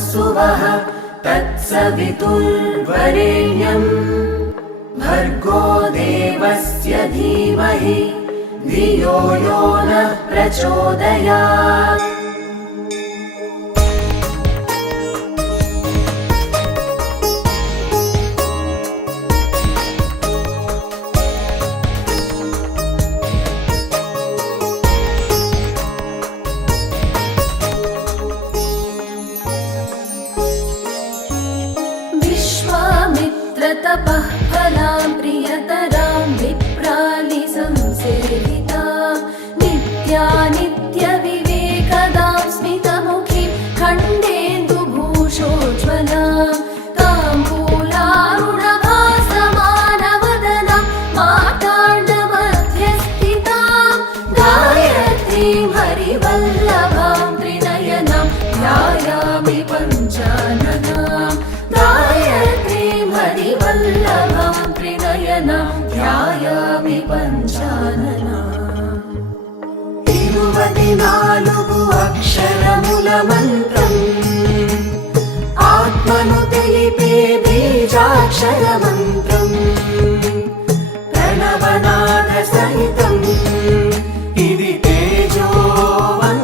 सुवः तत्सवितुर्वरेण्यं भर्गो देवस्य धीमहि धियो यो नः प्रचोदयात्। तपः फलां प्रियतरां विप्रालिसंसेवितां नित्यानित्यविवेकदां स्मितमुखीं खण्डेन्दुभूषोज्ज्वलां ताम्बूलारुणभासमानवदनां माताण्डमध्यस्थितां गायत्रीं हरिवल्लभां त्रिनयनां ध्यायामि पञ्चाननां हरिवल्लभां त्रिनयनां ध्यायामि पञ्चाननाम्। 24 అక్షరముల మంత్రం ఆత్మను తెలిపే బీజాక్షర మంత్రం